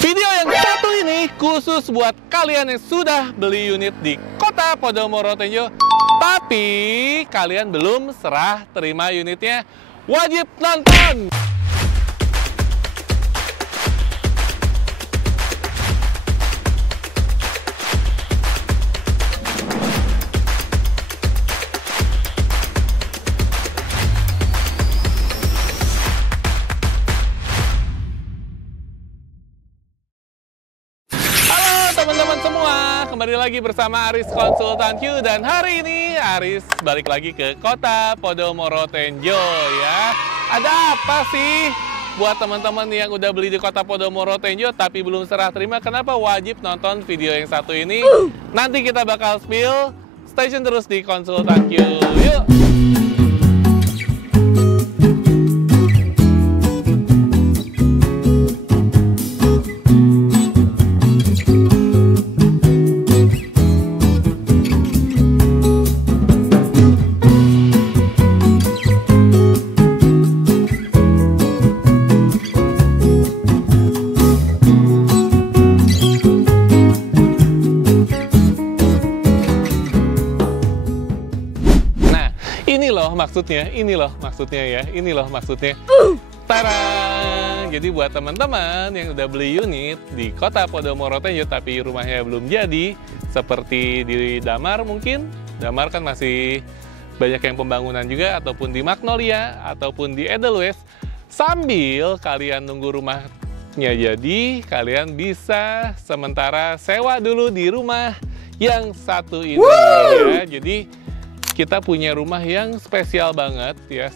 Video yang satu ini khusus buat kalian yang sudah beli unit di Kota Podomoro Tenjo, tapi kalian belum serah terima unitnya. Wajib nonton! Teman-teman semua, kembali lagi bersama Aris Konsultan Q, dan hari ini Aris balik lagi ke Kota Podomoro Tenjo ya. Ada apa sih buat teman-teman yang udah beli di Kota Podomoro Tenjo tapi belum serah terima? Kenapa wajib nonton video yang satu ini? Nanti kita bakal spill. Stay tune terus di Konsultan Q. Yuk! Ini loh maksudnya. Tara! Jadi buat teman-teman yang udah beli unit di Kota Podomoro Tenjo tapi rumahnya belum jadi, seperti di Damar mungkin. Damar kan masih banyak yang pembangunan juga, ataupun di Magnolia, ataupun di Edelweiss. Sambil kalian nunggu rumahnya jadi, kalian bisa sementara sewa dulu di rumah yang satu ini ya. Jadi kita punya rumah yang spesial banget ya,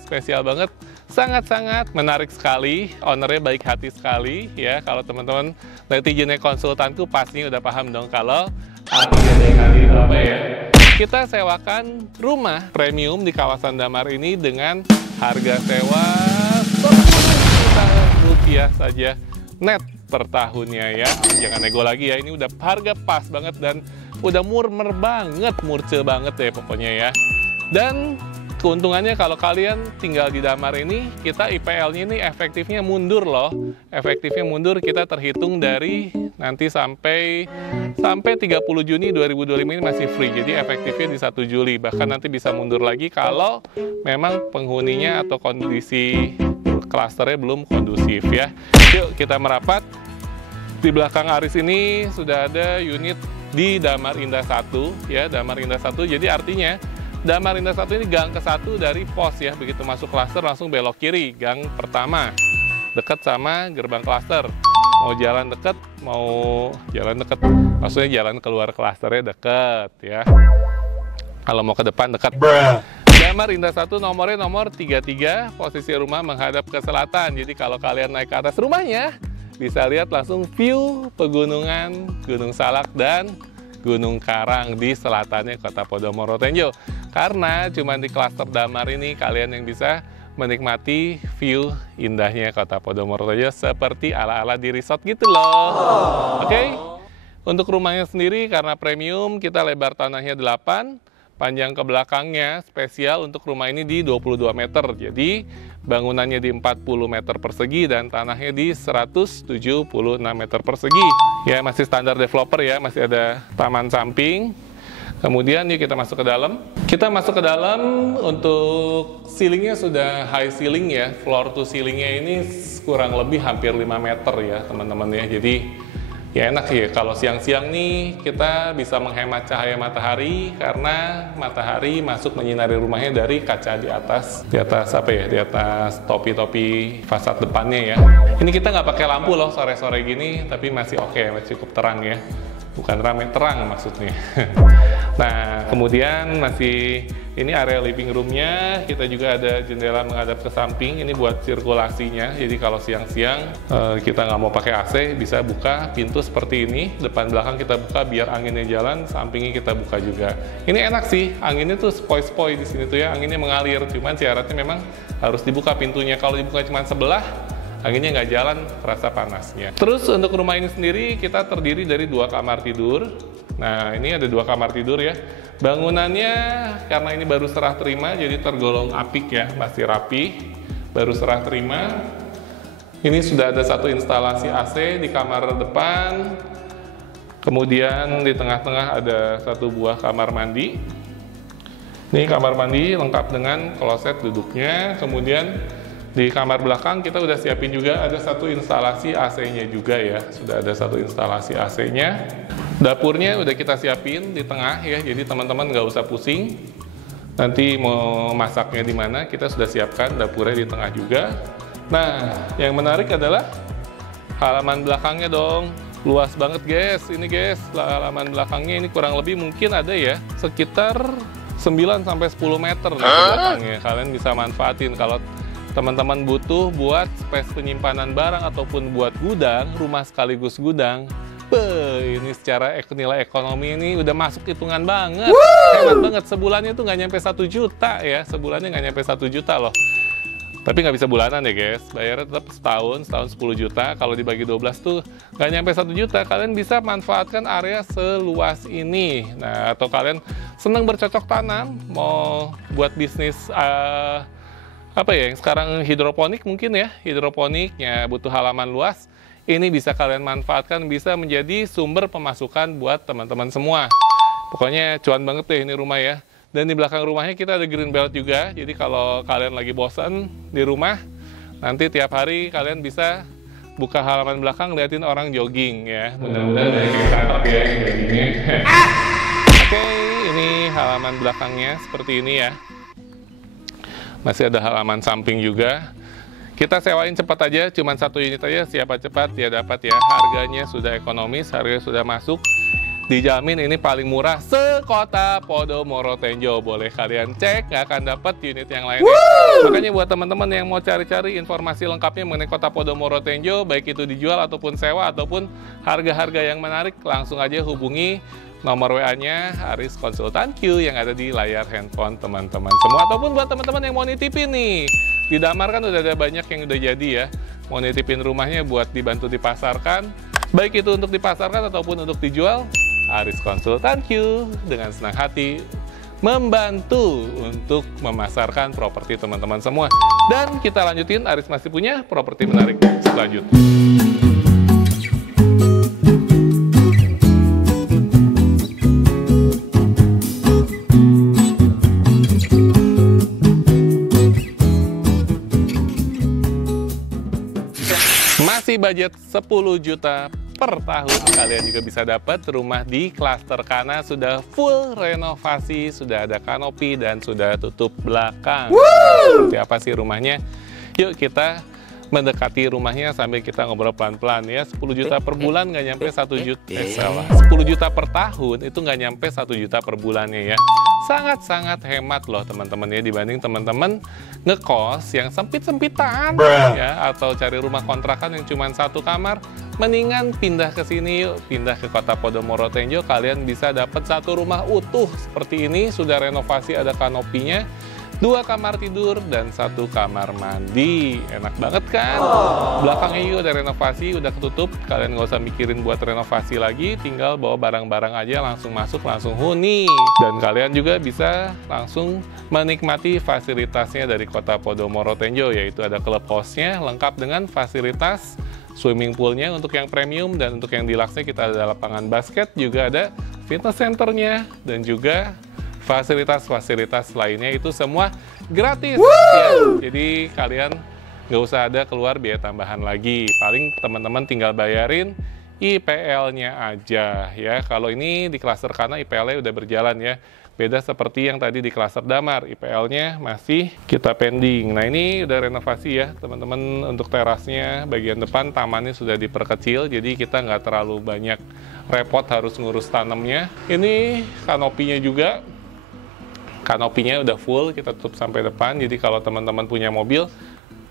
sangat-sangat menarik sekali, ownernya baik hati sekali ya. Kalau teman-teman netizennya konsultanku pasti udah paham dong kalau berapa ya. Kita sewakan rumah premium di kawasan Damar ini dengan harga sewa 10 juta rupiah saja net per tahunnya ya. Jangan nego lagi ya, ini udah harga pas banget dan udah murce banget ya pokoknya ya. Dan keuntungannya kalau kalian tinggal di Damar ini, kita IPL-nya ini efektifnya mundur loh. Efektifnya mundur, kita terhitung dari nanti sampai 30 Juni 2025 ini masih free. Jadi efektifnya di 1 Juli. Bahkan nanti bisa mundur lagi kalau memang penghuninya atau kondisi klasternya belum kondusif ya. Yuk kita merapat. Di belakang Aris ini sudah ada unit di Damar Indah 1 ya, Damar Indah 1. Jadi artinya Damar Indah 1 ini gang ke-1 dari pos ya. Begitu masuk klaster langsung belok kiri, gang pertama. Dekat sama gerbang klaster. Mau jalan dekat, maksudnya jalan keluar klasternya dekat ya. Kalau mau ke depan dekat. Damar Indah 1 nomornya nomor 33, posisi rumah menghadap ke selatan. Jadi kalau kalian naik ke atas rumahnya, bisa lihat langsung view pegunungan Gunung Salak dan Gunung Karang di selatannya Kota Podomoro Tenjo. Karena cuma di klaster Damar ini kalian yang bisa menikmati view indahnya Kota Podomoro Tenjo seperti ala-ala di resort gitu loh. Oke. Untuk rumahnya sendiri karena premium, kita lebar tanahnya 8, panjang ke belakangnya spesial untuk rumah ini di 22 meter. Jadi bangunannya di 40 meter persegi dan tanahnya di 176 meter persegi. Ya masih standar developer ya, masih ada taman samping. Kemudian yuk kita masuk ke dalam. Kita masuk ke dalam, untuk ceilingnya sudah high ceiling ya. Floor to ceilingnya ini kurang lebih hampir 5 meter ya teman-teman ya. Jadi ya enak ya, kalau siang-siang nih kita bisa menghemat cahaya matahari karena matahari masuk menyinari rumahnya dari kaca di atas topi-topi fasad depannya ya. Ini kita nggak pakai lampu loh sore-sore gini, tapi masih oke, masih cukup terang ya. Bukan ramai, terang maksudnya. Nah, kemudian masih ini area living room-nya. Kita juga ada jendela menghadap ke samping. Ini buat sirkulasinya. Jadi kalau siang-siang kita nggak mau pakai AC, bisa buka pintu seperti ini. Depan belakang kita buka biar anginnya jalan. Sampingnya kita buka juga. Ini enak sih. Anginnya tuh spoi-spoi di sini tuh ya. Anginnya mengalir. Cuman syaratnya memang harus dibuka pintunya. Kalau dibuka cuma sebelah, anginnya nggak jalan, terasa panasnya. Terus untuk rumah ini sendiri kita terdiri dari 2 kamar tidur. Nah ini ada 2 kamar tidur ya. Bangunannya karena ini baru serah terima jadi tergolong apik ya, masih rapi, baru serah terima. Ini sudah ada satu instalasi AC di kamar depan. Kemudian di tengah-tengah ada satu buah kamar mandi. Ini kamar mandi lengkap dengan kloset duduknya. Kemudian di kamar belakang kita udah siapin juga ada satu instalasi AC-nya juga ya. Sudah ada satu instalasi AC-nya. Dapurnya udah kita siapin di tengah ya. Jadi teman-teman nggak usah pusing. Nanti mau masaknya di mana kita sudah siapkan dapurnya di tengah juga. Nah, yang menarik adalah halaman belakangnya dong. Luas banget guys, ini guys, halaman belakangnya ini kurang lebih mungkin ada ya, sekitar 9-10 meter di belakangnya. Kalian bisa manfaatin kalau teman-teman butuh buat space penyimpanan barang ataupun buat gudang, rumah sekaligus gudang. Ini secara nilai ekonomi ini udah masuk hitungan banget. Hemat banget, sebulannya tuh nggak nyampe 1 juta ya, sebulannya nggak nyampe 1 juta loh. Tapi nggak bisa bulanan ya guys, bayarnya tetap setahun 10 juta, kalau dibagi 12 tuh nggak nyampe 1 juta, kalian bisa manfaatkan area seluas ini. Nah, atau kalian senang bercocok tanam, mau buat bisnis, apa ya, yang sekarang hidroponik mungkin ya, hidroponiknya butuh halaman luas, ini bisa kalian manfaatkan, bisa menjadi sumber pemasukan buat teman-teman semua. Pokoknya cuan banget deh ini rumah ya. Dan di belakang rumahnya kita ada green belt juga, jadi kalau kalian lagi bosan di rumah, nanti tiap hari kalian bisa buka halaman belakang, liatin orang jogging ya. Mudah-mudahan dari cakep ya joggingnya. Oke, ini halaman belakangnya seperti ini ya. Masih ada halaman samping juga. Kita sewain cepat aja, cuma 1 unit aja, siapa cepat ya dapat ya. Harganya sudah ekonomis, harganya sudah masuk. Dijamin ini paling murah sekota Podomoro Tenjo. Boleh kalian cek, nggak akan dapat unit yang lainnya. Makanya buat teman-teman yang mau cari-cari informasi lengkapnya mengenai kota Podomoro Tenjo, baik itu dijual ataupun sewa ataupun harga-harga yang menarik, langsung aja hubungi nomor WA-nya Aris Konsultan Q yang ada di layar handphone teman-teman semua. Ataupun buat teman-teman yang mau nitipin nih, di Damar kan udah ada banyak yang udah jadi ya, mau nitipin rumahnya buat dibantu dipasarkan, baik itu untuk dipasarkan ataupun untuk dijual, Aris Konsultan Q dengan senang hati membantu untuk memasarkan properti teman-teman semua. Dan kita lanjutin, Aris masih punya properti menarik selanjutnya. Masih budget 10 juta per tahun, kalian juga bisa dapat rumah di Klaster Kana, sudah full renovasi, sudah ada kanopi dan sudah tutup belakang. Seperti apa sih rumahnya? Yuk kita mendekati rumahnya sambil kita ngobrol pelan-pelan ya. 10 juta per bulan nggak nyampe 1 juta, salah. 10 juta per tahun itu nggak nyampe 1 juta per bulannya ya. Sangat-sangat hemat loh teman-teman ya, dibanding teman-teman ngekos yang sempit-sempitan ya, atau cari rumah kontrakan yang cuma 1 kamar. Mendingan pindah ke sini yuk, pindah ke kota Podomoro Tenjo. Kalian bisa dapat 1 rumah utuh seperti ini, sudah renovasi, ada kanopinya, 2 kamar tidur dan 1 kamar mandi. Enak banget kan? Belakangnya juga udah renovasi, udah ketutup. Kalian nggak usah mikirin buat renovasi lagi, tinggal bawa barang-barang aja, langsung masuk, langsung huni. Dan kalian juga bisa langsung menikmati fasilitasnya dari kota Podomoro Tenjo, yaitu ada clubhouse-nya lengkap dengan fasilitas swimming poolnya untuk yang premium, dan untuk yang deluxe-nya kita ada lapangan basket, juga ada fitness centernya, dan juga fasilitas-fasilitas lainnya itu semua gratis ya. Jadi kalian nggak usah ada keluar biaya tambahan lagi, paling teman-teman tinggal bayarin IPL-nya aja ya. Kalau ini di Klaster Kana IPL-nya udah berjalan ya, beda seperti yang tadi di Klaster Damar, IPL-nya masih kita pending. Nah ini udah renovasi ya teman-teman, untuk terasnya bagian depan tamannya sudah diperkecil, jadi kita nggak terlalu banyak repot harus ngurus tanamnya. Ini kanopinya juga, kanopinya udah full, kita tutup sampai depan, jadi kalau teman-teman punya mobil,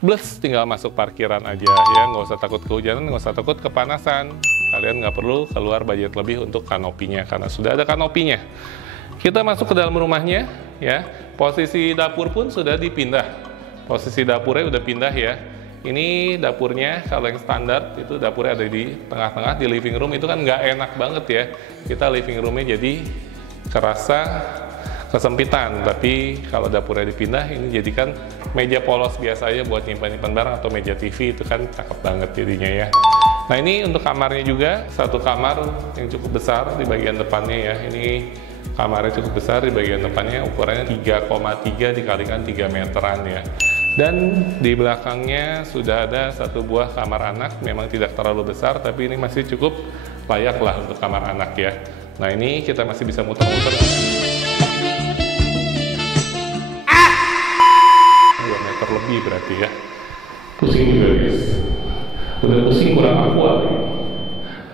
bless, tinggal masuk parkiran aja ya, nggak usah takut kehujanan, nggak usah takut kepanasan. Kalian nggak perlu keluar budget lebih untuk kanopinya, karena sudah ada kanopinya. Kita masuk ke dalam rumahnya ya, posisi dapur pun sudah dipindah, posisi dapurnya udah pindah ya. Ini dapurnya, kalau yang standar itu dapurnya ada di tengah-tengah, di living room itu kan nggak enak banget ya, kita living roomnya jadi kerasa kesempitan. Tapi kalau dapurnya dipindah, ini jadikan meja polos biasa aja buat nyimpan-nyimpan barang, atau meja TV, itu kan cakep banget jadinya ya. Nah, ini untuk kamarnya juga, satu kamar yang cukup besar di bagian depannya ya. Ini kamarnya cukup besar di bagian depannya, ukurannya 3,3 dikalikan 3 meteran ya. Dan di belakangnya sudah ada satu buah kamar anak, memang tidak terlalu besar, tapi ini masih cukup layak lah untuk kamar anak ya. Nah, ini kita masih bisa muter-muter. 2 meter lebih berarti ya. Pusing juga guys. Udah pusing kurang akuat.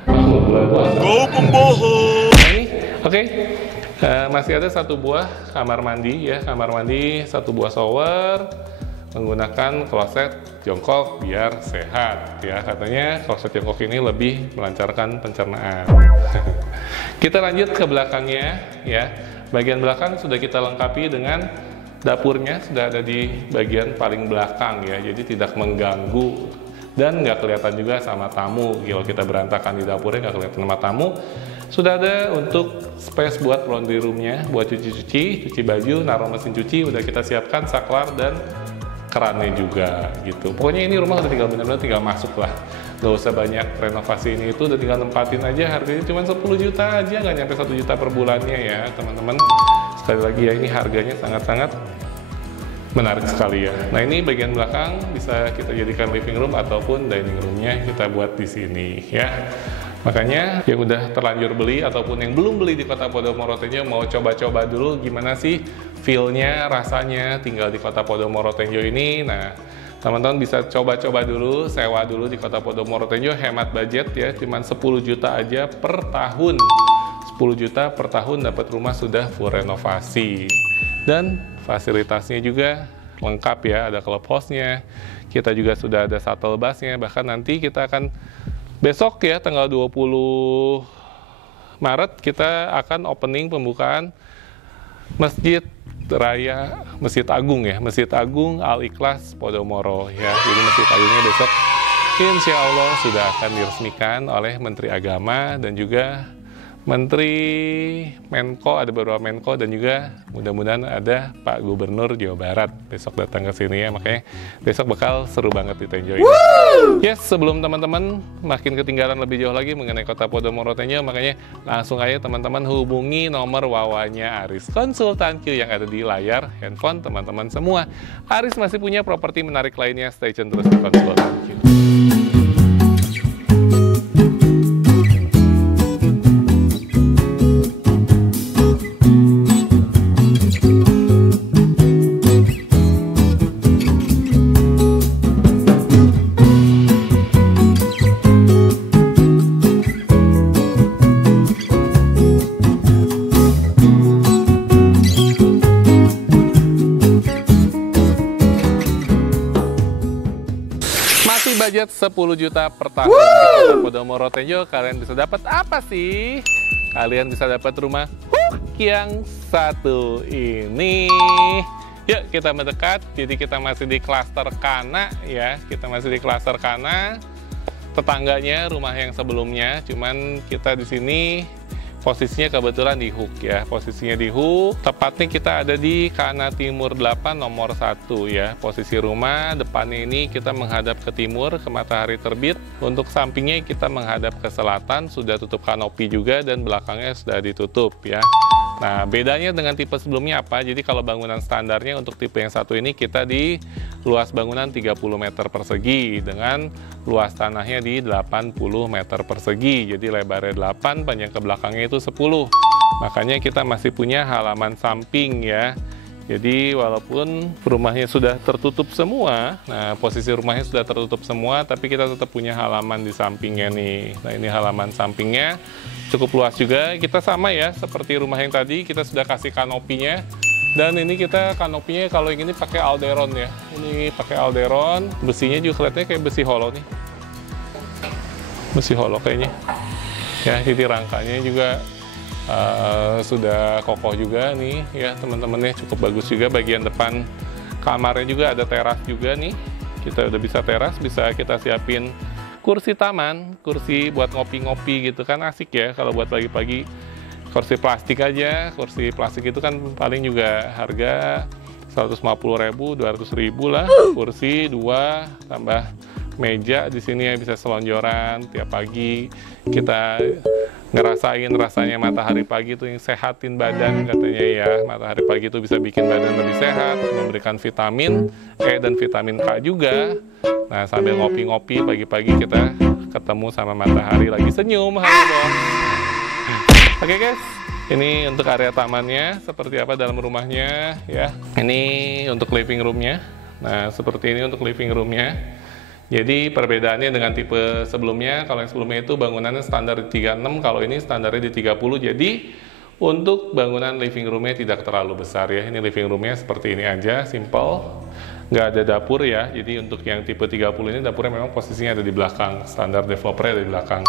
Masuk bulan puasa. Kau pembohong. Nah, ini oke. Masih ada satu buah kamar mandi ya, kamar mandi, satu buah shower, menggunakan kloset jongkok biar sehat ya. Katanya kloset jongkok ini lebih melancarkan pencernaan. Kita lanjut ke belakangnya ya. Bagian belakang sudah kita lengkapi dengan dapurnya, sudah ada di bagian paling belakang ya, jadi tidak mengganggu dan nggak kelihatan juga sama tamu. Kalau kita berantakan di dapurnya nggak kelihatan sama tamu. Sudah ada untuk space buat laundry roomnya, buat cuci baju, naruh mesin cuci, udah kita siapkan saklar dan kerannya juga gitu. Pokoknya ini rumah udah tinggal benar-benar tinggal masuk lah. Gak usah banyak renovasi ini itu, udah tinggal nempatin aja. Harganya cuma 10 juta aja, nggak nyampe 1 juta per bulannya ya teman-teman. Sekali lagi ya, ini harganya sangat-sangat menarik sekali ya. Nah, ini bagian belakang bisa kita jadikan living room ataupun dining roomnya kita buat di sini ya. Makanya yang udah terlanjur beli ataupun yang belum beli di Kota Podomoro Tenjo mau coba-coba dulu gimana sih feel-nya, rasanya tinggal di Kota Podomoro Tenjo ini. Nah, teman-teman bisa coba-coba dulu, sewa dulu di Kota Podomoro Tenjo, hemat budget ya, cuman 10 juta aja per tahun. 10 juta per tahun dapat rumah sudah full renovasi. Dan fasilitasnya juga lengkap ya, ada clubhouse-nya. Kita juga sudah ada shuttle bus-nya, bahkan nanti kita akan besok ya, tanggal 20 Maret, kita akan opening pembukaan Masjid Raya, Masjid Agung ya, Masjid Agung Al-Ikhlas Podomoro ya. Jadi Masjid Agungnya besok insya Allah sudah akan diresmikan oleh Menteri Agama dan juga Menteri Menko, ada beberapa Menko, dan juga mudah-mudahan ada Pak Gubernur Jawa Barat besok datang ke sini ya. Makanya besok bakal seru banget di Tenjo ini. Yes, sebelum teman-teman makin ketinggalan lebih jauh lagi mengenai Kota Podomoro Tenjo, makanya langsung aja teman-teman hubungi nomor wawanya Aris Konsultan Q yang ada di layar handphone teman-teman semua. Aris masih punya properti menarik lainnya, stay tune terus di Konsultan Q. Budget 10 juta per tahun di Kota Podomoro Tenjo, kalian bisa dapat apa sih? Kalian bisa dapat rumah yang satu ini. Yuk kita mendekat. Jadi kita masih di klaster Kana ya. Kita masih di klaster Kana. Tetangganya rumah yang sebelumnya, cuman kita di sini posisinya kebetulan di hook ya, posisinya di hook. Tepatnya kita ada di Kana Timur 8 nomor 1 ya. Posisi rumah depannya ini kita menghadap ke timur, ke matahari terbit. Untuk sampingnya kita menghadap ke selatan, sudah tutup kanopi juga, dan belakangnya sudah ditutup ya. Nah, bedanya dengan tipe sebelumnya apa? Jadi kalau bangunan standarnya untuk tipe yang satu ini kita di luas bangunan 30 meter persegi dengan luas tanahnya di 80 meter persegi. Jadi lebarnya 8, panjang ke belakangnya itu 10. Makanya kita masih punya halaman samping ya. Jadi walaupun rumahnya sudah tertutup semua, nah posisi rumahnya sudah tertutup semua, tapi kita tetap punya halaman di sampingnya nih. Nah, ini halaman sampingnya cukup luas juga. Kita sama ya, seperti rumah yang tadi, kita sudah kasih kanopinya. Dan ini kita kanopinya kalau yang ini pakai alderon ya. Ini pakai alderon, besinya juga kelihatannya kayak besi holo nih. Besi holo kayaknya. Ya, jadi rangkanya juga sudah kokoh juga nih ya teman-temannya, cukup bagus juga. Bagian depan kamarnya juga ada teras juga nih, kita udah bisa teras, bisa kita siapin kursi taman, kursi buat ngopi-ngopi gitu kan, asik ya kalau buat pagi-pagi kursi plastik aja. Kursi plastik itu kan paling juga harga 150.000, 200.000 lah. Kursi 2 tambah meja di sini ya, bisa selonjoran tiap pagi. Kita ngerasain rasanya matahari pagi itu yang sehatin badan katanya ya. Matahari pagi itu bisa bikin badan lebih sehat, memberikan vitamin E dan vitamin K juga. Nah, sambil ngopi-ngopi pagi-pagi kita ketemu sama matahari lagi senyum. Halo bos. Oke guys, ini untuk area tamannya seperti apa dalam rumahnya ya. Ini untuk living roomnya. Nah, seperti ini untuk living roomnya. Jadi perbedaannya dengan tipe sebelumnya, kalau yang sebelumnya itu bangunannya standar di 36, kalau ini standarnya di 30. Jadi untuk bangunan living roomnya tidak terlalu besar ya. Ini living roomnya seperti ini aja, simple, nggak ada dapur ya. Jadi untuk yang tipe 30 ini dapurnya memang posisinya ada di belakang, standar developernya ada di belakang.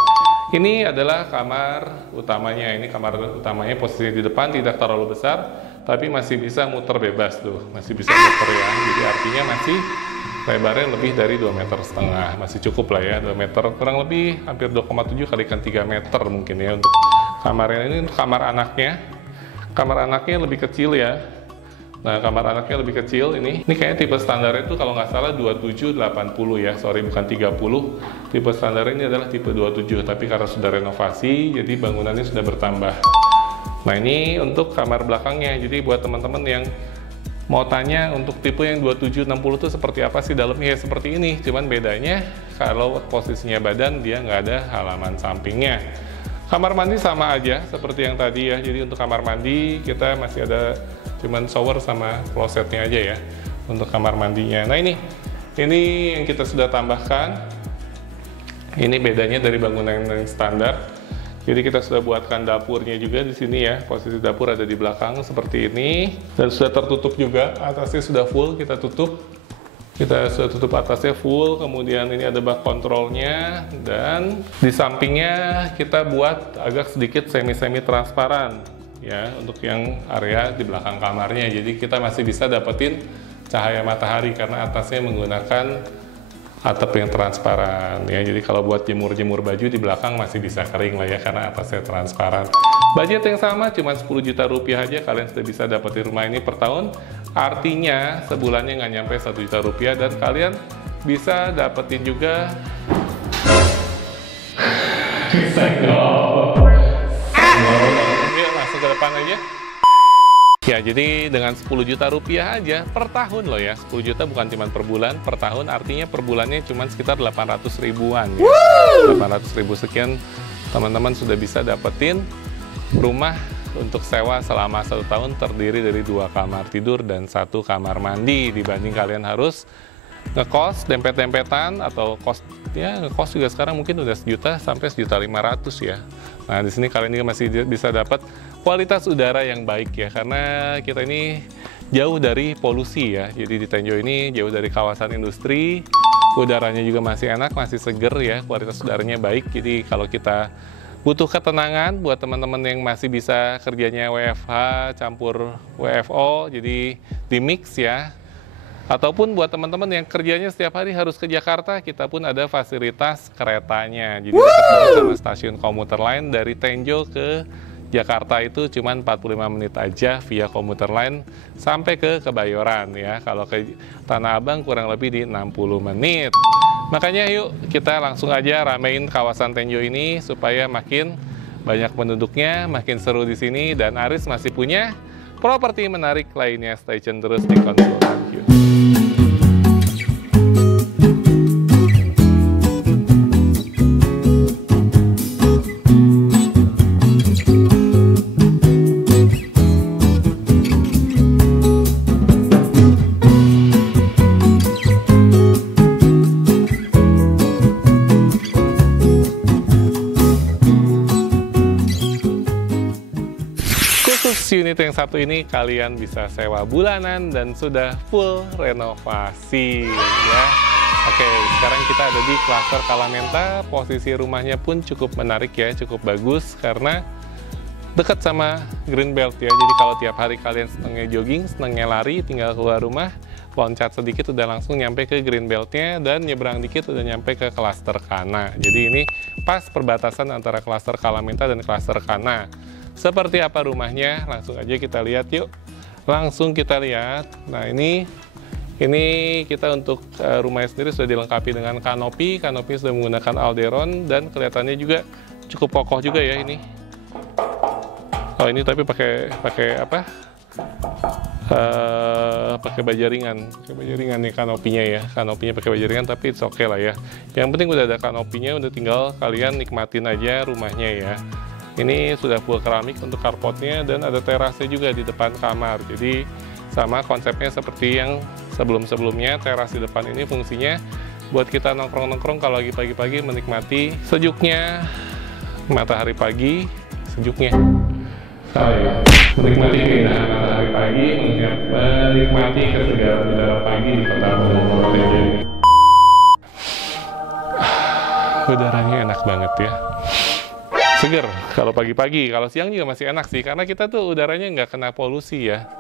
Ini adalah kamar utamanya. Ini kamar utamanya posisinya di depan, tidak terlalu besar, tapi masih bisa muter bebas tuh, masih bisa muter ya. Jadi artinya masih lebarnya lebih dari 2,5 meter, masih cukup lah ya, 2 meter, kurang lebih hampir 2,7 kalikan 3 meter mungkin ya untuk kamarnya. Ini untuk kamar anaknya lebih kecil ya. Nah, kamar anaknya lebih kecil ini kayaknya tipe standarnya itu kalau nggak salah 2780 ya, sorry bukan 30. Tipe standar ini adalah tipe 27, tapi karena sudah renovasi jadi bangunannya sudah bertambah. Nah, ini untuk kamar belakangnya. Jadi buat teman-teman yang mau tanya untuk tipe yang 2760 itu seperti apa sih dalamnya, ya seperti ini, cuman bedanya kalau posisinya badan dia nggak ada halaman sampingnya. Kamar mandi sama aja seperti yang tadi ya. Jadi untuk kamar mandi kita masih ada cuman shower sama klosetnya aja ya untuk kamar mandinya. Nah, ini yang kita sudah tambahkan. Ini bedanya dari bangunan yang standar. Jadi kita sudah buatkan dapurnya juga di sini ya. Posisi dapur ada di belakang seperti ini dan sudah tertutup juga. Atasnya sudah full kita tutup. Kita sudah tutup atasnya full. Kemudian ini ada bak kontrolnya dan di sampingnya kita buat agak sedikit semi transparan ya untuk yang area di belakang kamarnya. Jadi kita masih bisa dapetin cahaya matahari karena atasnya menggunakan atap yang transparan ya. Jadi kalau buat jemur baju di belakang masih bisa kering lah ya karena atasnya transparan. Budget yang sama cuma 10 juta rupiah aja kalian sudah bisa dapetin rumah ini per tahun. Artinya sebulannya nggak nyampe 1 juta rupiah dan kalian bisa dapetin juga yuk langsung ke depan aja. Ya, jadi dengan 10 juta rupiah aja per tahun loh ya. 10 juta bukan cuma per bulan, per tahun artinya per bulannya cuma sekitar 800 ribuan ya. 800 ribu sekian teman-teman sudah bisa dapetin rumah untuk sewa selama 1 tahun terdiri dari 2 kamar tidur dan 1 kamar mandi, dibanding kalian harus ngekos dempet-dempetan atau kos ya, ngekos juga sekarang mungkin udah 1 juta sampai 1.500.000 ya. Nah, di sini kalian juga masih bisa dapat kualitas udara yang baik ya, karena kita ini jauh dari polusi ya. Jadi di Tenjo ini jauh dari kawasan industri, udaranya juga masih enak, masih seger ya, kualitas udaranya baik. Jadi kalau kita butuh ketenangan buat teman-teman yang masih bisa kerjanya WFH campur WFO, jadi di mix ya. Ataupun buat teman-teman yang kerjanya setiap hari harus ke Jakarta, kita pun ada fasilitas keretanya. Jadi dekat banget sama stasiun komuter lain. Dari Tenjo ke Jakarta itu cuma 45 menit aja via komuter lain sampai ke Kebayoran ya. Kalau ke Tanah Abang kurang lebih di 60 menit. Makanya yuk kita langsung aja ramein kawasan Tenjo ini supaya makin banyak penduduknya, makin seru di sini, dan Aris masih punya properti menarik lainnya. Stay tune terus di Konsultan Q. Unit yang satu ini kalian bisa sewa bulanan dan sudah full renovasi ya. Oke, sekarang kita ada di klaster Kalamenta. Posisi rumahnya pun cukup menarik ya, cukup bagus karena dekat sama Greenbelt ya. Jadi kalau tiap hari kalian senangnya jogging, senangnya lari, tinggal keluar rumah, loncat sedikit udah langsung nyampe ke Greenbeltnya, dan nyebrang dikit udah nyampe ke klaster Kana. Jadi ini pas perbatasan antara klaster Kalamenta dan klaster Kana. seperti apa rumahnya. Langsung aja kita lihat yuk. Langsung kita lihat. Nah ini kita untuk rumahnya sendiri sudah dilengkapi dengan kanopi. Kanopi sudah menggunakan alderon dan kelihatannya juga cukup kokoh juga ya ini. Oh ini tapi pakai apa? Pakai baja ringan nih kanopinya ya. Kanopinya pakai baja ringan tapi it's okay lah ya. Yang penting udah ada kanopinya, udah tinggal kalian nikmatin aja rumahnya ya. Ini sudah full keramik untuk carportnya dan ada terasnya juga di depan kamar. Jadi sama konsepnya seperti yang sebelum-sebelumnya. Teras di depan ini fungsinya buat kita nongkrong-nongkrong kalau lagi pagi-pagi menikmati sejuknya matahari pagi, sejuknya. Menikmati keindahan matahari pagi, menikmati kesegaran udara pagi di kota Podomoro ini. Udaranya enak banget ya. Seger kalau pagi-pagi, kalau siang juga masih enak sih, karena kita tuh udaranya nggak kena polusi ya.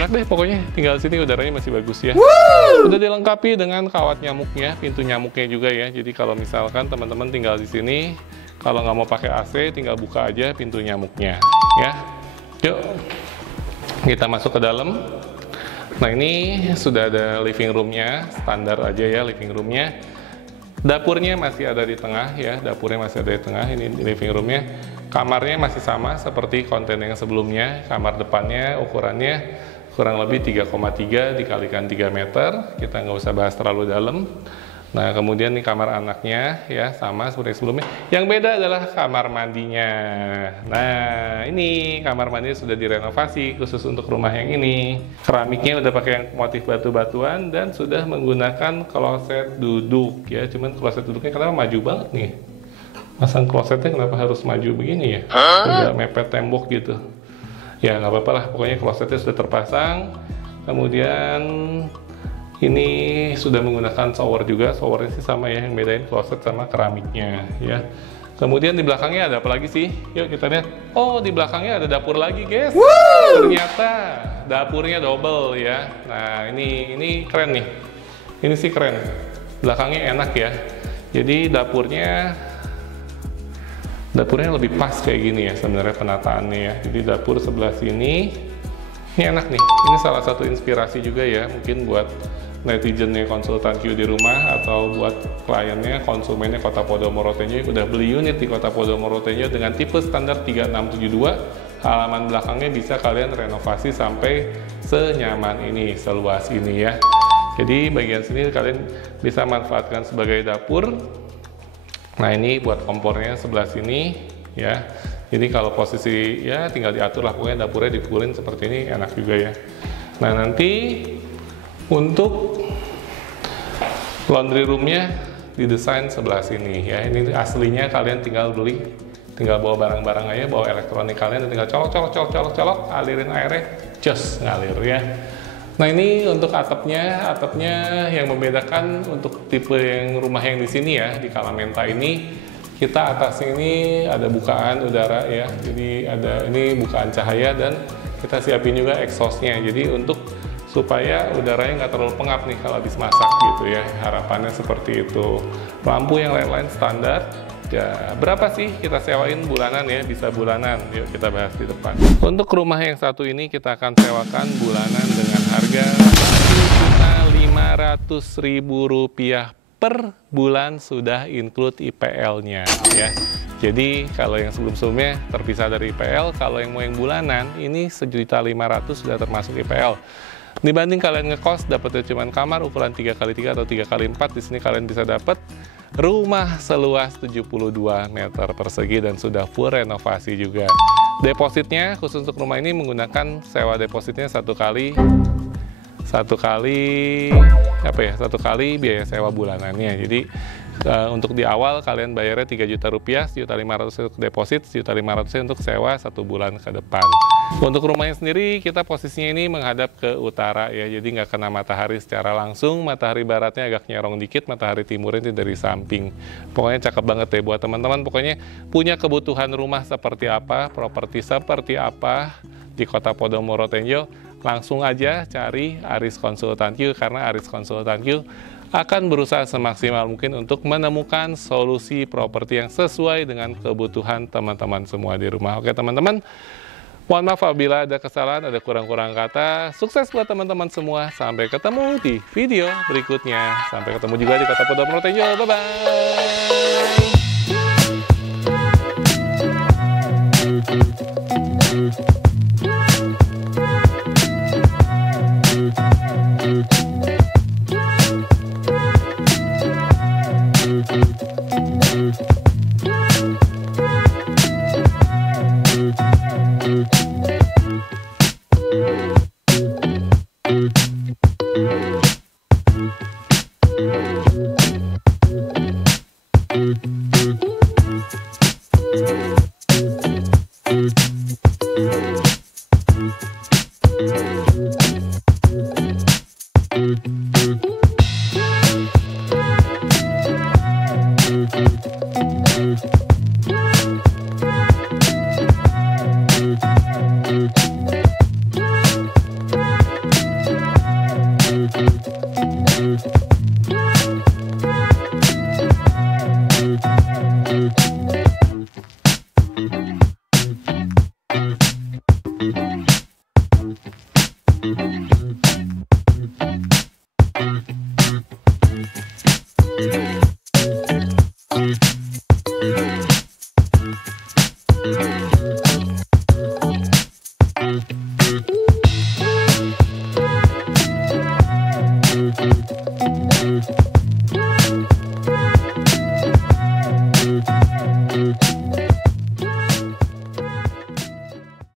Enak deh pokoknya, tinggal sini udaranya masih bagus ya. Udah dilengkapi dengan kawat nyamuknya, pintu nyamuknya juga ya. Jadi kalau misalkan teman-teman tinggal di sini, kalau nggak mau pakai AC, tinggal buka aja pintu nyamuknya ya. Yuk, kita masuk ke dalam. Nah ini sudah ada living roomnya, standar aja ya living roomnya. Dapurnya masih ada di tengah ya, dapurnya masih ada di tengah. Ini living roomnya. Kamarnya masih sama seperti konten yang sebelumnya. Kamar depannya ukurannya kurang lebih 3,3 dikalikan 3 meter. Kita nggak usah bahas terlalu dalam. Nah kemudian nih kamar anaknya ya sama seperti sebelumnya. Yang beda adalah kamar mandinya. Nah ini kamar mandi sudah direnovasi khusus untuk rumah yang ini. Keramiknya udah pakai yang motif batu-batuan dan sudah menggunakan kloset duduk ya. Cuman kloset duduknya kenapa maju banget nih? Pasang klosetnya kenapa harus maju begini ya? Udah mepet tembok gitu. Ya nggak apa-apa lah, pokoknya klosetnya sudah terpasang. Kemudian ini sudah menggunakan shower juga, showernya sih sama ya, yang bedain kloset sama keramiknya ya. Kemudian di belakangnya ada apa lagi sih? Yuk kita lihat. Oh di belakangnya ada dapur lagi guys. Ternyata dapurnya double ya. Nah ini keren nih. Ini sih keren. Belakangnya enak ya. Jadi dapurnya lebih pas kayak gini ya sebenarnya penataannya ya. Jadi dapur sebelah sini ini enak nih. Ini salah satu inspirasi juga ya mungkin buat netizennya konsultan Q di rumah atau buat kliennya, konsumennya Kota Podomoro Tenjo yang udah beli unit di Kota Podomoro Tenjo dengan tipe standar 3672. Halaman belakangnya bisa kalian renovasi sampai senyaman ini, seluas ini ya. Jadi bagian sini kalian bisa manfaatkan sebagai dapur. Nah ini buat kompornya sebelah sini ya. Jadi kalau posisi ya tinggal diatur lah, pokoknya dapurnya dipukulin seperti ini enak juga ya. Nah nanti untuk laundry roomnya didesain sebelah sini ya. Ini aslinya kalian tinggal beli, tinggal bawa barang-barang aja, bawa elektronik kalian, dan tinggal colok, alirin airnya, just ngalir ya. Nah ini untuk atapnya yang membedakan untuk tipe yang rumah yang di sini ya, di Kalamenta ini, kita atas ini ada bukaan udara ya, jadi ada ini bukaan cahaya dan kita siapin juga exhaustnya. Jadi untuk supaya udaranya nggak terlalu pengap nih kalau habis masak gitu ya, harapannya seperti itu. Lampu yang lain-lain standar. Ya, berapa sih kita sewain bulanan ya? Bisa bulanan. Yuk kita bahas di depan. Untuk rumah yang satu ini kita akan sewakan bulanan dengan harga Rp1.500.000 per bulan sudah include IPL-nya ya. Jadi kalau yang sebelum-sebelumnya terpisah dari IPL, kalau yang mau yang bulanan ini Rp1.500.000 sudah termasuk IPL. Dibanding kalian ngekos dapetnya cuma kamar ukuran 3x3 atau 3x4, di sini kalian bisa dapat rumah seluas 72 meter persegi dan sudah full renovasi juga. Depositnya khusus untuk rumah ini menggunakan sewa depositnya satu kali biaya sewa bulanannya. Jadi untuk di awal kalian bayarnya Rp3 juta, Rp1.500.000 untuk deposit, Rp1.500.000 untuk sewa 1 bulan ke depan. Untuk rumahnya sendiri kita posisinya ini menghadap ke utara ya, jadi nggak kena matahari secara langsung. Matahari baratnya agak nyerong dikit, matahari timurnya itu dari samping. Pokoknya cakep banget ya buat teman-teman. Pokoknya punya kebutuhan rumah seperti apa, properti seperti apa di Kota Podomoro Tenjo, langsung aja cari Aris Konsultan Q, karena Aris Konsultan Q akan berusaha semaksimal mungkin untuk menemukan solusi properti yang sesuai dengan kebutuhan teman-teman semua di rumah. Oke teman-teman, mohon maaf apabila ada kesalahan, ada kurang-kurang kata. Sukses buat teman-teman semua. Sampai ketemu di video berikutnya. Sampai ketemu juga di Kota Podomoro Tenjo. Bye.